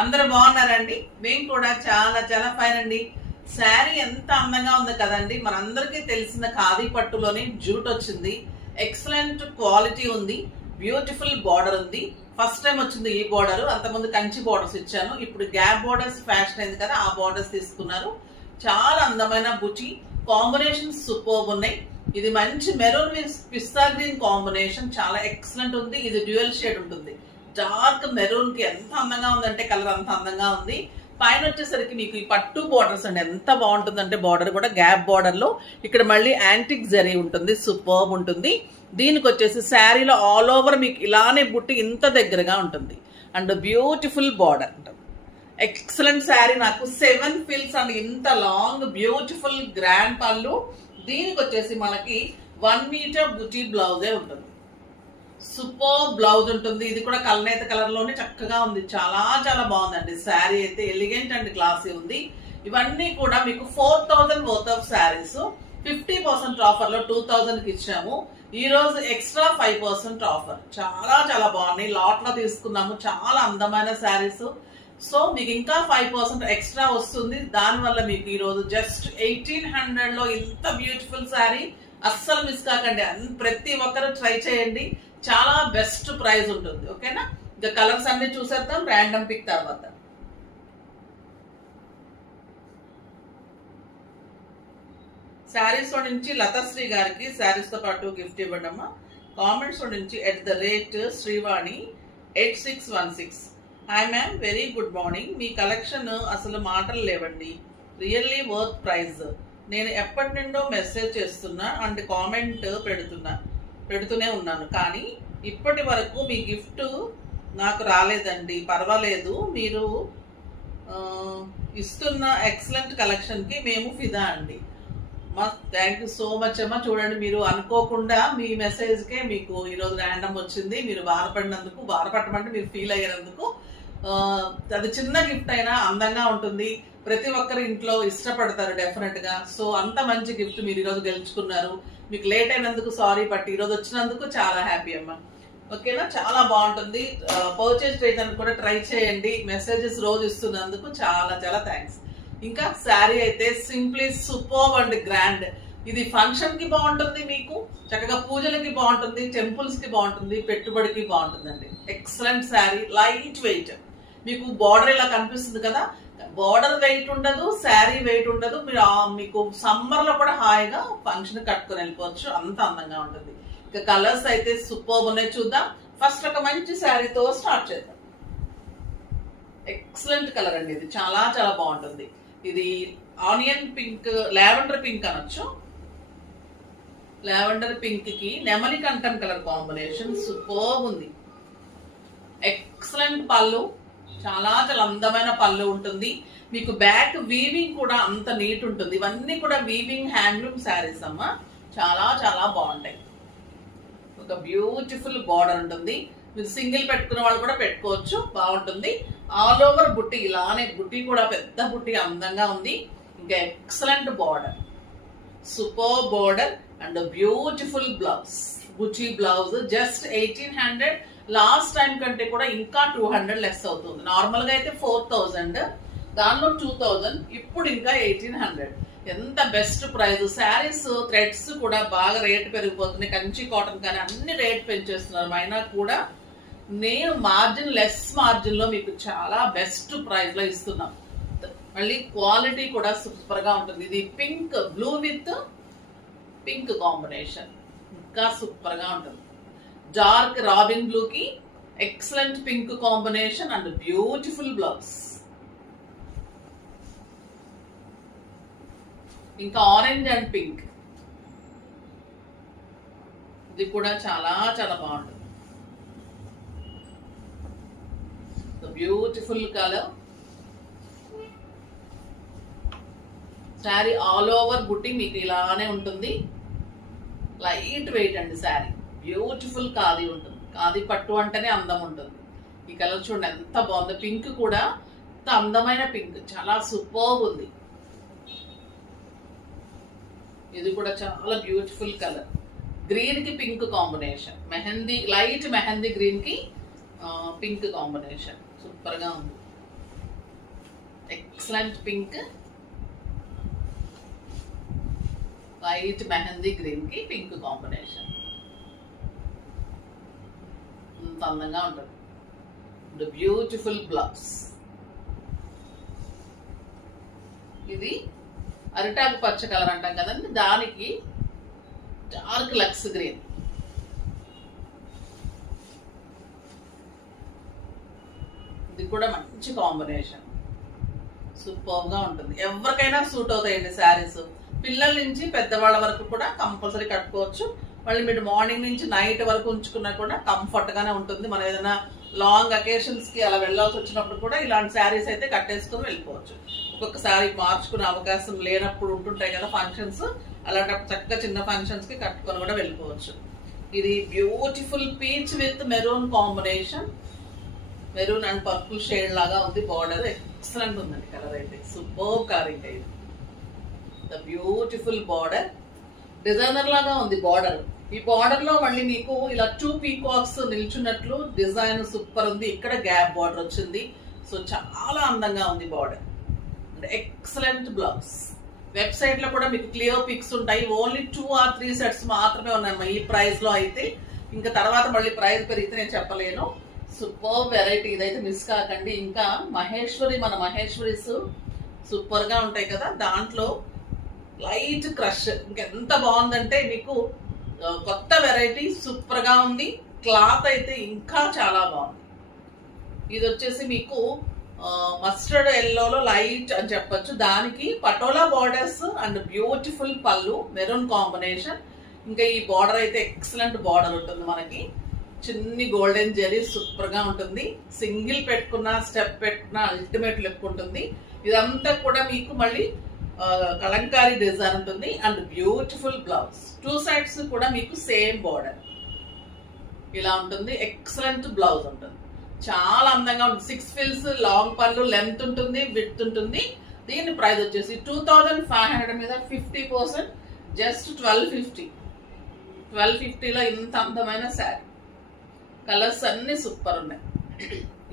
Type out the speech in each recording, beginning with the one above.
అందరూ బాగున్నారండి. మేము కూడా చాలా చాలా ఫైన్ అండి. శారీ ఎంత అందంగా ఉంది కదండి. మనందరికీ తెలిసిన ఖాదీ పట్టులోని జూట్ వచ్చింది. ఎక్సలెంట్ క్వాలిటీ ఉంది. బ్యూటిఫుల్ బార్డర్ ఉంది. ఫస్ట్ టైం వచ్చింది ఈ బార్డర్. అంతకుముందు కంచి బార్డర్స్ ఇచ్చాను. ఇప్పుడు గ్యాప్ బార్డర్స్ ఫ్యాషన్ అయింది కదా, ఆ బార్డర్స్ తీసుకున్నారు. చాలా అందమైన బుటీ కాంబినేషన్ సూపర్బ్ ఉన్నాయి. ఇది మంచి maroon with pista green combination చాలా ఎక్సలెంట్ ఉంది. ఇది డ్యూయల్ షేడ్ ఉంటుంది. డార్క్ మెరూన్ కి ఎంత అందంగా ఉందంటే కలర్ అంత అందంగా ఉంది. పైన వచ్చేసరికి మీకు ఈ పట్టు బార్డర్స్ అండి ఎంత బాగుంటుందంటే బార్డర్ కూడా గ్యాప్ బార్డర్ లో ఇక్కడ మళ్ళీ యాంటిక్ జరీ ఉంటుంది. సూపర్బ్ ఉంటుంది. దీనికి వచ్చేసి శారీలో ఆల్ ఓవర్ మీకు ఇలానే బుట్టి ఇంత దగ్గరగా ఉంటుంది అండ్ బ్యూటిఫుల్ బార్డర్ ఉంటుంది. ఎక్సలెంట్ శారీ. నాకు 7 ఫిల్స్ అండ్ ఇంత లాంగ్ బ్యూటిఫుల్ గ్రాండ్ పళ్ళు. దీనికి వచ్చేసి మనకి 1 మీటర్ బుటీ బ్లౌజే ఉంటుంది. సూపర్ బ్లౌజ్ ఉంటుంది. ఇది కూడా కలనేత కలర్ లోనే చక్కగా ఉంది. చాలా చాలా బాగుందండి. శారీ అయితే ఎలిగెంట్ అండ్ క్లాసీ ఉంది. ఇవన్నీ కూడా మీకు 4000 వర్త్ ఆఫ్ శారీస్ 50% ఆఫర్ లో 2000 కి ఇచ్చాము. ఈ రోజు ఎక్స్ట్రా 5% ఆఫర్. చాలా చాలా బాగున్నాయి. లాట్ లో తీసుకున్నాము. చాలా అందమైన శారీస్. సో మీకు ఇంకా 5% ఎక్స్ట్రా వస్తుంది. దానివల్ల మీకు ఈ రోజు జస్ట్ 1800 లో ఇంత బ్యూటిఫుల్ శారీ అస్సలు మిస్ కాకండి. ప్రతి ఒక్కరు ట్రై చేయండి. చాలా బెస్ట్ ప్రైస్ ఉంటుంది. ఓకేనా? ఇంకా కలర్స్ అన్ని చూసేద్దాం ర్యాండమ్ పిక్ తర్వాత. శారీస్ నుంచి లతాశ్రీ గారికి శారీస్ తో పాటు గిఫ్ట్ ఇవ్వడమ్మా. కామెంట్స్ నుంచి @Srivani 8616. Hi ma'am, very good morning. మీ కలెక్షన్ అసలు మాటలు లేవండి. Really worth price. నేను ఎప్పటి నుండో మెసేజ్ చేస్తున్నా అండ్ కామెంట్ పెడుతూనే ఉన్నాను, కానీ ఇప్పటి వరకు మీ గిఫ్ట్ నాకు రాలేదండి. పర్వాలేదు, మీరు ఇస్తున్న ఎక్సలెంట్ కలెక్షన్కి మేము ఫిదా అండి. థ్యాంక్ యూ సో మచ్ అమ్మా. చూడండి, మీరు అనుకోకుండా మీ మెసేజ్కే మీకు ఈరోజు ర్యాండమ్ వచ్చింది. మీరు బాధపడమంటే మీరు ఫీల్ అయ్యేందుకు అది చిన్న గిఫ్ట్ అయినా అందంగా ఉంటుంది. ప్రతి ఒక్కరు ఇంట్లో ఇష్టపడతారు డెఫినెట్ గా. సో అంత మంచి గిఫ్ట్ మీరు ఈరోజు గెలుచుకున్నారు. మీకు లేట్ అయినందుకు సారీ, బట్ ఈరోజు వచ్చినందుకు చాలా హ్యాపీ అమ్మా. ఓకేనా? చాలా బాగుంటుంది. పర్చేజ్ చేయడానికి కూడా ట్రై చేయండి. మెసేజెస్ రోజు ఇస్తున్నందుకు చాలా చాలా థ్యాంక్స్. ఇంకా శారీ అయితే సింప్లీ సూపర్బ్ అండ్ గ్రాండ్. ఇది ఫంక్షన్ కి బాగుంటుంది, మీకు చక్కగా పూజలకి బాగుంటుంది, టెంపుల్స్ కి బాగుంటుంది, పెట్టుబడికి బాగుంటుందండి. ఎక్సలెంట్ శారీ. Light weight. మీకు బార్డర్ ఇలా కనిపిస్తుంది కదా, బార్డర్ వెయిట్ ఉండదు, శారీ వెయిట్ ఉండదు. మీకు సమ్మర్ లో కూడా హాయిగా ఫంక్షన్ కట్టుకుని వెళ్ళిపోవచ్చు. అంత అందంగా ఉంటుంది. ఇక కలర్స్ అయితే సూపర్బ్ ఉన్నాయి. చూద్దాం. ఫస్ట్ ఒక మంచి శారీతో స్టార్ట్ చేద్దాం. ఎక్సలెంట్ కలర్ అండి. ఇది చాలా చాలా బాగుంటుంది. ఇది ఆనియన్ పింక్, లావెండర్ పింక్ అనొచ్చు. లావెండర్ పింక్ కి నెమలి కంఠం కలర్ కాంబినేషన్ సూపర్బ్ ఉంది. ఎక్సలెంట్ పళ్ళు. చాలా చాలా అందమైన పళ్ళు ఉంటుంది. మీకు బ్యాక్ వీవింగ్ కూడా అంత నీట్ ఉంటుంది. ఇవన్నీ కూడా వీవింగ్ హ్యాండ్లూమ్ శారీస్ అమ్మా. చాలా చాలా బాగుంటాయి. ఒక బ్యూటిఫుల్ బార్డర్ ఉంటుంది. మీరు సింగిల్ పెట్టుకున్న వాళ్ళు కూడా పెట్టుకోవచ్చు, బాగుంటుంది. ఆల్ ఓవర్ బుట్టి ఇలానే, బుట్టి కూడా పెద్ద బుట్టి అందంగా ఉంది. ఇంకా excellent border, super border and beautiful blouse. బుట్టి బ్లౌజ్ జస్ట్ 1800. లాస్ట్ టైం కంటే కూడా ఇంకా 200 లెస్ అవుతుంది. నార్మల్ గా అయితే 4000, దానిలో 2000, ఇప్పుడు ఇంకా 1800. ఎంత బెస్ట్ ప్రైస్. శారీస్ థ్రెడ్స్ కూడా బాగా రేట్ పెరిగిపోతున్నాయి. కంచి కాటన్ కానీ అన్ని రేట్ పెంచేస్తున్నారు. అయినా కూడా నేను లెస్ మార్జిన్ లో మీకు చాలా బెస్ట్ ప్రైస్ లో ఇస్తున్నాం. మళ్ళీ క్వాలిటీ కూడా సూపర్ గా ఉంటుంది. ఇది pink, blue with pink combination ఇంకా సూపర్ గా ఉంటుంది. డార్క్ రాబిన్ బ్లూ కి excellent pink combination and beautiful blouse. ఇంకా ఆరెంజ్ అండ్ పింక్, ఇది కూడా చాలా చాలా బాగుంటుంది. Beautiful colour. Sari all over బుట్టి మీకు ఇలానే ఉంటుంది. లైట్ వెయిట్ అండి శారీ. బ్యూటిఫుల్ ఖాదీ ఉంటుంది. ఖాదీ పట్టు అంటేనే అందం ఉంటుంది. ఈ కలర్ చూడండి ఎంత బాగుంది. పింక్ కూడా ఎంత అందమైన పింక్, చాలా సూపర్బ్ ఉంది. ఇది కూడా చాలా బ్యూటిఫుల్ కలర్. గ్రీన్ కి pink combination, mehndi, light mehndi green కి పింక్ కాంబినేషన్ సూపర్ గా ఉంది. Excellent pink, white mehndi green కి పింక్ కాంబినేషన్. ఎంత అందంగా ఉంటుంది. Beautiful blouse. ఇది అరిటాకు పచ్చ కలర్ అంటాం కదండి, దానికి డార్క్ లక్స్ గ్రీన్. ఇది కూడా మంచి కాంబినేషన్, సూపర్ గా ఉంటుంది. ఎవరికైనా సూట్ అవుతాయండి శారీస్. పిల్లల నుంచి పెద్దవాళ్ళ వరకు కూడా కంపల్సరీ కట్టుకోవచ్చు. మళ్ళీ మీరు మార్నింగ్ నుంచి నైట్ వరకు ఉంచుకున్నా కూడా కంఫర్ట్ గానే ఉంటుంది. మనం ఏదైనా లాంగ్ అకేషన్స్ కి అలా వెళ్ళాల్సి వచ్చినప్పుడు కూడా ఇలాంటి శారీస్ అయితే కట్టేసుకొని వెళ్ళిపోవచ్చు. ఒక్కొక్కసారి మార్చుకునే అవకాశం లేనప్పుడు ఉంటుంటాయి కదా ఫంక్షన్స్, అలాంటప్పుడు చక్కగా చిన్న ఫంక్షన్స్ కి కట్టుకొని కూడా వెళ్ళిపోవచ్చు. ఇది beautiful peach with maroon combination. Maroon and purple shade లాగా ఉంది. బార్డర్ ఎక్సలెంట్ ఉందండి. కలర్ అయితే సూపర్ కలర్. ఇంకా ఇది ద బ్యూటిఫుల్ బార్డర్, డిజైనర్ లాగా ఉంది బార్డర్. ఈ బార్డర్ లో మళ్ళీ మీకు ఇలా 2 పీకాక్స్ నిల్చున్నట్లు డిజైన్ సూపర్ ఉంది. ఇక్కడ గ్యాప్ బార్డర్ వచ్చింది. సో చాలా అందంగా ఉంది బార్డర్. Excellent blouse. వెబ్సైట్ లో కూడా మీకు క్లియర్ పిక్స్ ఉంటాయి. ఓన్లీ 2 or 3 సెట్స్ మాత్రమే ఉన్నాయి ఈ ప్రైస్ లో అయితే. ఇంకా తర్వాత మళ్ళీ ప్రైస్ పెరిగితే నేను చెప్పలేను. సూపర్ వెరైటీ, ఇదైతే మిస్ కాకండి. ఇంకా మహేశ్వరి, మన మహేశ్వరీస్ సూపర్ గా ఉంటాయి కదా, దాంట్లో లైట్ క్రష్ ఇంకెంత బాగుందంటే మీకు కొత్త వెరైటీ, సూపర్ గా ఉంది. క్లాత్ అయితే ఇంకా చాలా బాగుంది. ఇది వచ్చేసి మీకు మస్టర్డ్ ఎల్లోలో లైట్ అని చెప్పొచ్చు. దానికి పటోలా బార్డర్స్ అండ్ బ్యూటిఫుల్ పళ్ళు, మెరూన్ కాంబినేషన్. ఇంకా ఈ బార్డర్ అయితే ఎక్సలెంట్ బార్డర్ ఉంటుంది మనకి. చిన్ని గోల్డెన్ జెరీ సూపర్ గా ఉంటుంది. సింగిల్ పెట్టుకున్న, స్టెప్ పెట్టుకున్న అల్టిమేట్ లుక్ ఉంటుంది. ఇదంతా కూడా మీకు మళ్ళీ కలంకారీ డిజైన్ ఉంటుంది అండ్ బ్యూటిఫుల్ బ్లౌజ్. 2 సైడ్స్ కూడా మీకు సేమ్ బార్డర్ ఇలా ఉంటుంది. ఎక్సలెంట్ బ్లౌజ్ ఉంటుంది. చాలా అందంగా ఉంటుంది. 6 ఫిల్స్, లాంగ్ పళ్ళు, లెంత్ ఉంటుంది, విడ్త్ ఉంటుంది. దీని ప్రైస్ వచ్చేసి 2500 మీద 50%, జస్ట్ 1250. 1250లో ఇంత అందమైన శారీ. కలర్స్ అన్ని సూపర్ ఉన్నాయి.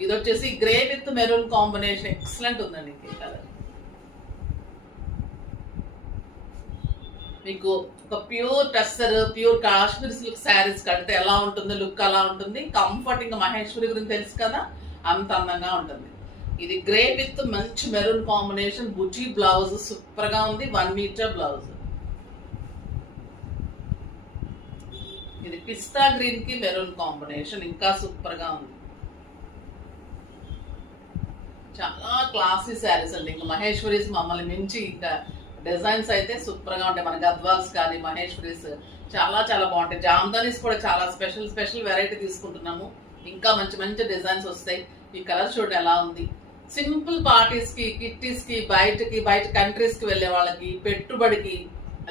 ఇది వచ్చేసి grey with maroon combination excellent ఉందండి. ఈ కలర్ మీకు ఒక pure tussar, pure Kashmir silk saris కడితే ఎలా ఉంటుంది, లుక్ అలా ఉంటుంది. కంఫర్ట్, ఇంకా మహేశ్వరి గురించి తెలుసు కదా, అంత అందంగా ఉంటుంది. ఇది గ్రే విత్ మంచి మెరూన్ కాంబినేషన్, బుటీ బ్లౌజ్ సూపర్ గా ఉంది. 1 మీటర్ బ్లౌజ్. ఇది పిస్తా గ్రీన్ కి మెరూన్ కాంబినేషన్, ఇంకా సూపర్ గా ఉంది. చాలా క్లాసీ శారీస్ అండి. ఇంకా మహేశ్వరీస్ మమ్మల్ని మించి ఇంకా డిజైన్స్ అయితే సూపర్ గా ఉంటాయి. మన గద్వాల్స్ కానీ మహేశ్వరీస్ చాలా చాలా బాగుంటాయి. జామ్దానీస్ కూడా చాలా స్పెషల్ వెరైటీ తీసుకుంటున్నాము. ఇంకా మంచి మంచి డిజైన్స్ వస్తాయి. ఈ కలర్ చూడండి ఎలా ఉంది. సింపుల్ పార్టీస్ కి, కిట్టీస్ కి, బయట కంట్రీస్ కి వెళ్ళే వాళ్ళకి, పెట్టుబడికి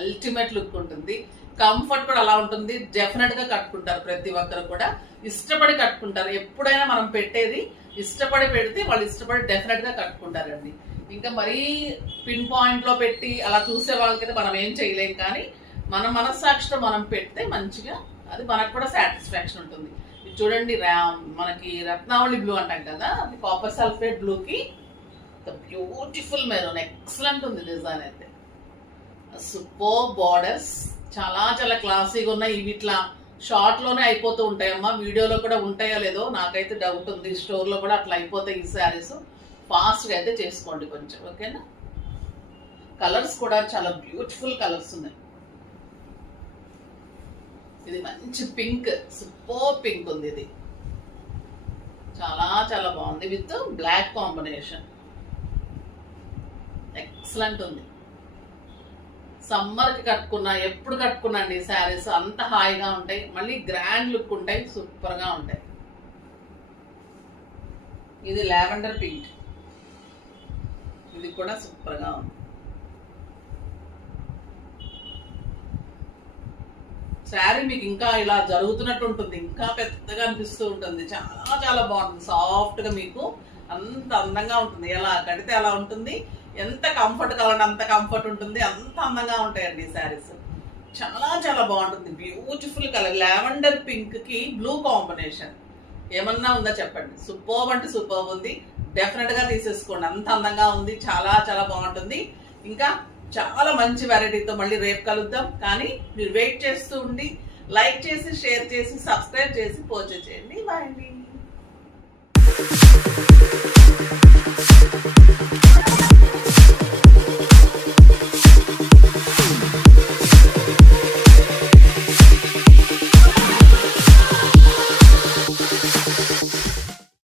అల్టిమేట్ లుక్ ఉంటుంది. కంఫర్ట్ కూడా అలా ఉంటుంది. డెఫినెట్ గా కట్టుకుంటారు. ప్రతి ఒక్కరు కూడా ఇష్టపడి కట్టుకుంటారు. ఎప్పుడైనా మనం పెట్టేది ఇష్టపడి పెడితే వాళ్ళు ఇష్టపడి డెఫినెట్ గా కట్టుకుంటారండి. ఇంకా మరీ పిన్ పాయింట్ లో పెట్టి అలా చూసే వాళ్ళకైతే మనం ఏం చేయలేం. కానీ మన మనస్సాక్షితో మనం పెడితే మంచిగా అది మనకు కూడా సాటిస్ఫాక్షన్ ఉంటుంది. ఇది చూడండి, మనకి రత్నావళి బ్లూ అంటాం కదా, అది కాపర్ సల్ఫేట్ బ్లూ కి బ్యూటిఫుల్ మెరూన్ ఎక్సలెంట్ ఉంది డిజైన్ అయితే. సూపర్ బార్డర్స్ చాలా చాలా క్లాసీగా ఉన్నాయి. ఇవి ఇట్లా షార్ట్ లోనే అయిపోతూ ఉంటాయమ్మా. వీడియోలో కూడా ఉంటాయో లేదో నాకైతే డౌట్ ఉంది. స్టోర్ లో కూడా అట్లా అయిపోతాయి ఈ శారీస్. ఫాస్ట్ గా అయితే చేసుకోండి కొంచెం, ఓకేనా. కలర్స్ కూడా చాలా బ్యూటిఫుల్ కలర్స్ ఉన్నాయి. ఇది మంచి పింక్, సూపర్ పింక్ ఉంది. ఇది చాలా చాలా బాగుంది. విత్ బ్లాక్ కాంబినేషన్ ఎక్సలెంట్ ఉంది. సమ్మర్ కి కట్టుకున్నా, ఎప్పుడు కట్టుకున్నా అండి శారీస్ అంత హాయిగా ఉంటాయి. మళ్ళీ గ్రాండ్ లుక్ ఉంటాయి, సూపర్ గా ఉంటాయి. ఇది లావెండర్ పింక్. ఇది కూడా సూపర్ గా ఉంది. శారీ మీకు ఇంకా ఇలా జరుగుతున్నట్టు ఉంటుంది. ఇంకా పెద్దగా అనిపిస్తూ ఉంటుంది. చాలా చాలా బాగుంటుంది. సాఫ్ట్ గా మీకు అంత అందంగా ఉంటుంది. ఎలా కడితే అలా ఉంటుంది. ఎంత కంఫర్ట్ కావాలంటే అంత కంఫర్ట్ ఉంటుంది. అంత అందంగా ఉంటాయండి శారీస్. చాలా చాలా బాగుంటుంది. Beautiful colour. లావెండర్ పింక్ కి బ్లూ కాంబినేషన్ ఏమన్నా ఉందా చెప్పండి. సూపర్ అంటే సూపర్ ఉంది. డెఫినెట్ గా తీసేసుకోండి. అంత అందంగా ఉంది, చాలా చాలా బాగుంటుంది. ఇంకా చాలా మంచి వెరైటీతో మళ్ళీ రేపు కలుద్దాం. కానీ మీరు వెయిట్ చేస్తూ ఉండి లైక్ చేసి, షేర్ చేసి, సబ్స్క్రైబ్ చేసి, పర్చేజ్ చేయండి. బాయ్ అండి.